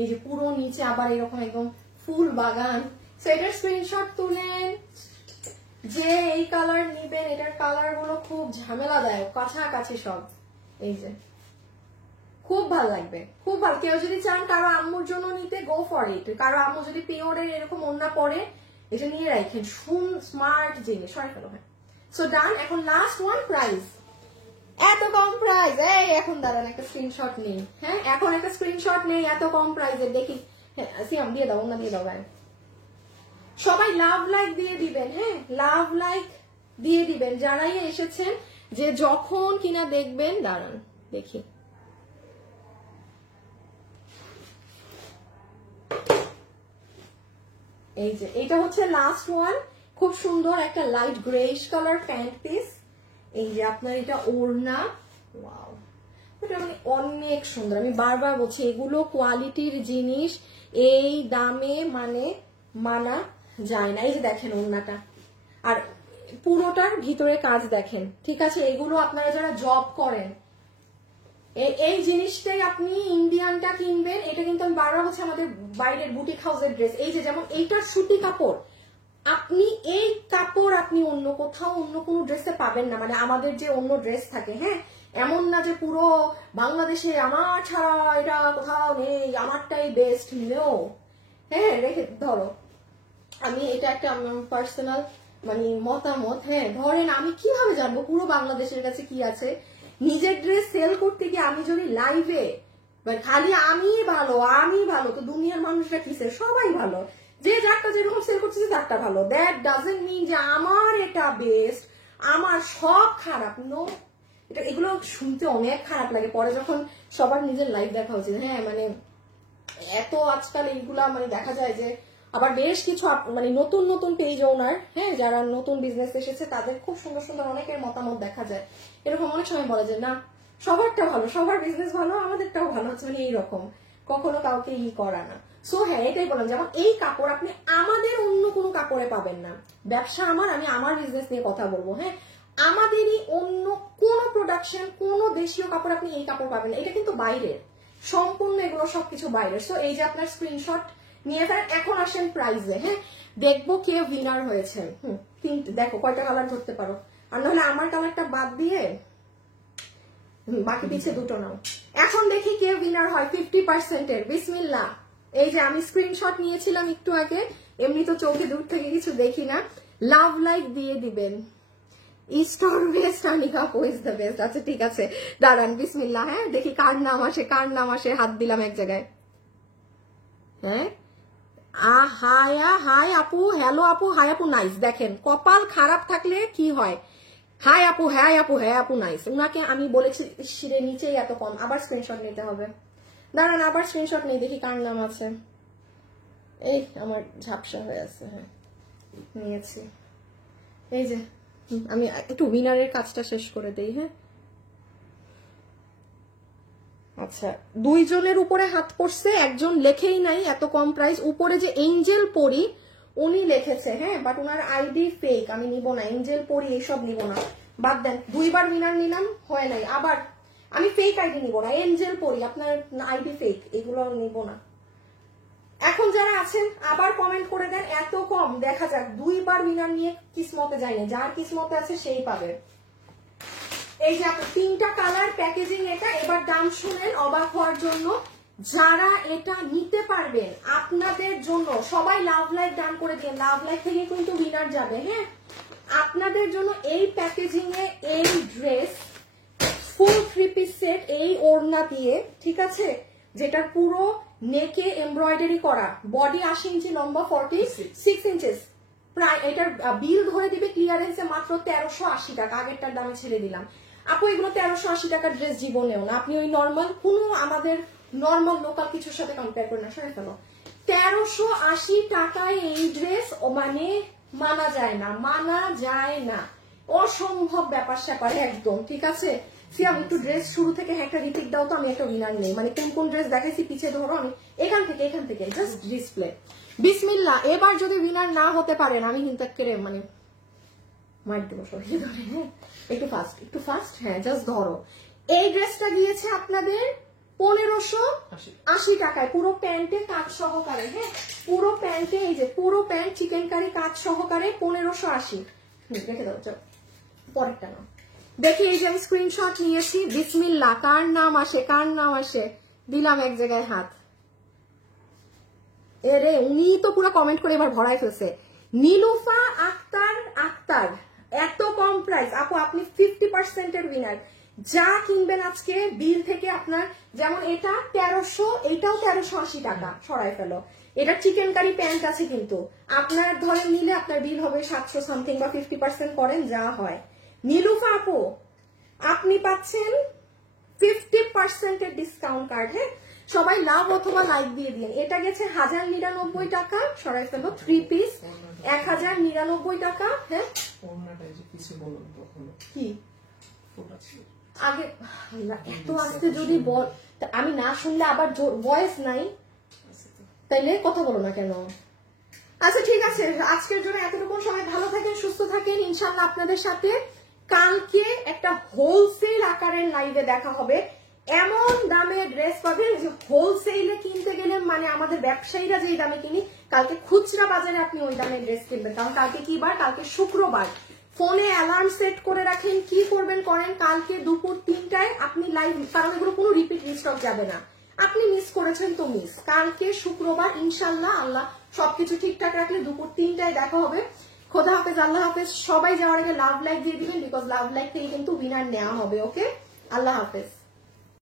এই যে পুরো নিচে আবার এরকম একদম ফুল বাগান। সো এটার স্ক্রিনশট তুলেন, যে এই কালার নিবেন, এটার কালার গুলো খুব ঝামেলাদায়ক, কাছাকাছি সব। এই যে খুব ভালো লাগবে, খুব ভালো। কেউ যদি চান কারো আম্মুর জন্য নিতে, গো ফর ইট। কারো আম্মু যদি পিওরের এরকম ওন্না পরে, এটা নিয়ে রাখেন, স্মার্ট জিনিস হয় ফেলো। হ্যাঁ, সো ডান। এখন লাস্ট ওয়ান, প্রাইস এত কম প্রাইস। এই এখন দাঁড়ান একটা স্ক্রিনশট নেই। হ্যাঁ, এখন একটা স্ক্রিনশট নেই এত কম প্রাইসের। দেখি, হ্যাঁ সিয়াম দিয়ে দাও, ওন্না দিয়ে দাও ভাই। সবাই লাভ লাইক দিয়ে দিবেন। হ্যাঁ, লাভ লাইক দিয়ে দিবেন যারাই এসেছেন, যে যখন কিনা দেখবেন। দাঁড়ান দেখি, এই যে এটা হচ্ছে লাস্ট ওয়ান। খুব সুন্দর একটা light greyish colour pant piece. এই যে আপনার এটা ওড়না, ওয়াও, এটা মানে অনেক সুন্দর। আমি বারবার বলছি এগুলো কোয়ালিটির জিনিস, এই দামে মানে মানা যায় না। এই যে দেখেন ওড়নাটা, আর পুরোটার ভিতরে কাজ দেখেন, ঠিক আছে। এগুলো আপনারা যারা জব করেন, এই জিনিসটাই আপনি ইন্ডিয়ানটা কিনবেন। এটা কিন্তু আমি বারবার হচ্ছে আমাদের বাইরের বুটিক হাউসের ড্রেস। এই যে যেমন এইটার সুতি কাপড়, আপনি এই কাপড় আপনি অন্য কোথাও অন্য কোনো ড্রেসে পাবেন না। মানে আমাদের যে অন্য ড্রেস থাকে, হ্যাঁ, এমন না যে পুরো বাংলাদেশে আমার ছাড়া এটা কোথাও নেই, আমারটাই বেস্ট নেও। হ্যাঁ, রেখে ধরো, আমি এটা একটা পার্সোনাল মানে মতামত। হ্যাঁ, ধরেন আমি কিভাবে জানবো পুরো বাংলাদেশের কাছে কি আছে? নিজের ড্রেস সেল করতে গিয়ে আমি যদি লাইভে খালি আমি ভালো, তো দুনিয়ার মানুষরা কিসে? সবাই ভালো, যে যারটা যেরকম সেল করতেছে তারটা ভালো। দ্যাট ডাজন্ট মিন যে আমার এটা বেস্ট, আমার সব খারাপ। নো, এগুলো শুনতে অনেক খারাপ লাগে পরে যখন সবার নিজের লাইভ দেখা উচিত। হ্যাঁ, মানে এত আজকাল এইগুলা মানে দেখা যায় যে আবার বেশ কিছু মানে নতুন নতুন পেজ ওনার, হ্যাঁ, যারা নতুন বিজনেস এসেছে তাদের খুব সুন্দর সুন্দর অনেকের মতামত দেখা যায়। এরকম অনেক সময় বলে যে না সবারটা ভালো, সবার বিজনেস ভালো, আমাদেরটাও ভালো হচ্ছে, মানে এইরকম কখনো কাউকে করা না। সো হ্যাঁ, এটাই বললাম, যেমন এই কাপড় আপনি আমাদের অন্য কোনো কাপড়ে পাবেন না। ব্যবসা আমার, আমি আমার বিজনেস নিয়ে কথা বলবো। হ্যাঁ, আমাদেরই অন্য কোন প্রোডাকশন, কোন দেশীয় কাপড় আপনি এই কাপড় পাবেন না। এটা কিন্তু বাইরের, সম্পূর্ণ এগুলো সবকিছু বাইরের। সো এই যে আপনার স্ক্রিনশট নিয়ে ফেলেন। এখন আসেন প্রাইজে। হ্যাঁ, দেখবো কে উইনার হয়েছে। তিনটে, দেখো কয়টা কালার ধরতে পারো। আর নাহলে আমার কালারটা বাদ দিয়ে বাকি পিছে দুটো নাও। এখন দেখি কে উইনার হয় 50%-এর। বিসমিল্লাহ। এই যে আমি স্ক্রিনশট নিয়েছিলাম একটু আগে, এমনি তো চোখে দূর থেকে কিছু দেখি না। লাভ লাইক দিয়ে দিবেন। ইস্ট অর ওয়েস্ট, আনিকা আপু ইজ দ্য বেস্ট। আচ্ছা ঠিক আছে, দাঁড়ান, বিসমিল্লাহ। হ্যাঁ, দেখি কার নাম আসে, কার নাম আসে। হাত দিলাম এক জায়গায়। হ্যাঁ, হাই আপু, হ্যালো আপু, হাই আপু, নাইস। দেখেন কপাল খারাপ থাকলে কি হয়। হাই আপু, হ্যাঁ আপু, হ্যাঁ আপু, নাইস। উনাকে আমি বলেছি শিরে নিচেই এত কম, আবার স্ক্রিনশট নিতে হবে। দাঁড়ান, আবার স্ক্রিনশট নেই, দেখি কার নাম আছে। এই আমার ঝাপসা হয়ে আছে। হ্যাঁ, নিয়েছি। এই যে আমি একটু উইনারের কাজটা শেষ করে দেই। হ্যাঁ, আচ্ছা, দুইজনের উপরে হাত পড়ছে, একজন লেখেই নাই এত কম প্রাইস। উপরে যে এঞ্জেল পরি উনি লিখেছে, হ্যাঁ, বাট ওনার আইডি ফেক। আমি নিব না, এঞ্জেল পরি এইসব নিব না, বাদ দেন। দুইবার উইনার নিলাম, হয় নাই। আবার আমি ফেক আইডি নিব না, এঞ্জেল পরি আপনার আইডি ফেক, এগুলো নিব না। এখন যারা আছেন আবার কমেন্ট করে দেন, এত কম দেখা যাক। দুইবার উইনার নিয়ে কিসমতে যায় না, যার কিসমতে আছে সেই পাবে। এই যে আপনার তিনটা কালার প্যাকেজিং এটা। এবার দাম শুনেন অবাক হওয়ার জন্য। যারা এটা নিতে পারবেন আপনাদের জন্য, সবাই লাভ লাইক দান করে দিয়ে, লাভ লাইক থেকে কিন্তু উইনার যাবে। হ্যাঁ, আপনাদের জন্য এই প্যাকেজিং এ এই ড্রেস ফুল 3 পিস সেট, এই ওড়না দিয়ে, ঠিক আছে, যেটা পুরো নেকে এমব্রয়ডারি করা, বডি 80 ইঞ্চি, লম্বা 46 ইঞ্চেস। প্রায় এটার বিল ধরে দিবে ক্লিয়ারেন্সে মাত্র 1380 টাকা। আগেরটার দামে ছেড়ে দিলাম আপু, এগুলো 1380 টাকার ড্রেস জীবনেও না। আপনি ওই নর্মাল কোনো আমাদের নর্মাল লোকাল কিছুর সাথে কম্পেয়ার করে না, সরে ফেলো। 1380 টাকায় এই ড্রেস মানে মানা যায় না, মানা যায় না, অসম্ভব ব্যাপার স্যাপার একদম। ঠিক আছে, সিয়াম একটু ড্রেস শুরু থেকে একটা রিপিট দাও তো, আমি একটা উইনার নেই। মানে কোন কোন ড্রেস দেখাইছি পিছিয়ে ধরো, আমি এখান থেকে জাস্ট ডিসপ্লে। বিসমিল্লাহ। এবার যদি উইনার না হতে পারেন আমি কিন্তু মানে মার দেবো সবাইকে ধরে। হ্যাঁ, একটু ফাস্ট। হ্যাঁ, জাস্ট ধরো। এই ড্রেসটা গিয়েছে আপনাদের 1580 টাকায়, পুরো প্যান্টে কাজ সহকারে। হ্যাঁ, পুরো প্যান্টে, এই যে পুরো প্যান্ট চিকেন কারি কাজ সহকারে 1580। রেখে দাও, চল পরেরটা নাও। দেখি এই যে আমি স্ক্রিনশট নিয়েছি, বিসমিল্লাহ, কার নাম আসে কার নাম আসে, দিলাম এক জায়গায় হাত। এরে উনি তো পুরো কমেন্ট করে এবার ভরাই ফেলছে। নীলুফা আক্তার আক্তার, এত কম প্রাইস আপু, আপনি 50% এর উইনার। যা কিনবেন আজকে বিল থেকে আপনার, যেমন এটা 1300, এইটাও 1380 টাকা, সরাই ফেলো। এটা চিকেন কারি প্যান্ট আছে, কিন্তু আপনার ধরেন নিলে আপনার বিল হবে 700 সামথিং, বা 50% করেন যা হয়। নীলুফা আপু আপনি পাচ্ছেন 50% এর ডিসকাউন্ট কার্ড। হ্যাঁ, সবাই লাভ অথবা লাইক দিয়ে দিন। এটা গেছে 1099 টাকা, সরাই ফেলো, 3 পিস 1099 টাকা। হ্যাঁ, ওনাটা যে কিছু বলুন তখন কি ফোটা ছিল আগে, আল্লাহ, এত আস্তে যদি বল, তা আমি না শুনলে আবার ভয়েস নাই, তাইলে কথা বলো না কেন? আচ্ছা ঠিক আছে, আজকের জন্য এতটুকু। সবাই ভালো থাকেন, সুস্থ থাকেন। ইনশাল্লাহ আপনাদের সাথে কালকে একটা হোলসেল আকারের লাইভে দেখা হবে। এমন দামে ড্রেস পাবেন যে হোলসেলে কিনতে গেলে, মানে আমাদের ব্যবসায়ীরা যেই দামে কিনি, কালকে খুচরা বাজারে আপনি ওই দামে ড্রেস কিনবেন। কারণ কালকে কি বার? কালকে শুক্রবার। ফোনে অ্যালার্ম সেট করে রাখেন, কি করবেন করেন, কালকে দুপুর 3টায় আপনি লাইভ, কারণ এগুলো কোনো রিপিট রিস্টক যাবে না। আপনি মিস করেছেন তো মিস, কালকে শুক্রবার ইনশাল্লাহ আল্লাহ সবকিছু ঠিকঠাক রাখলে দুপুর 3টায় দেখা হবে। খোদা হাফেজ, আল্লাহ হাফেজ। সবাই যাওয়ার আগে লাভ লাইক দিয়ে দিবেন, বিকজ লাভ লাইক থেকে কিন্তু উইনার নেওয়া হবে। ওকে, আল্লাহ হাফেজ।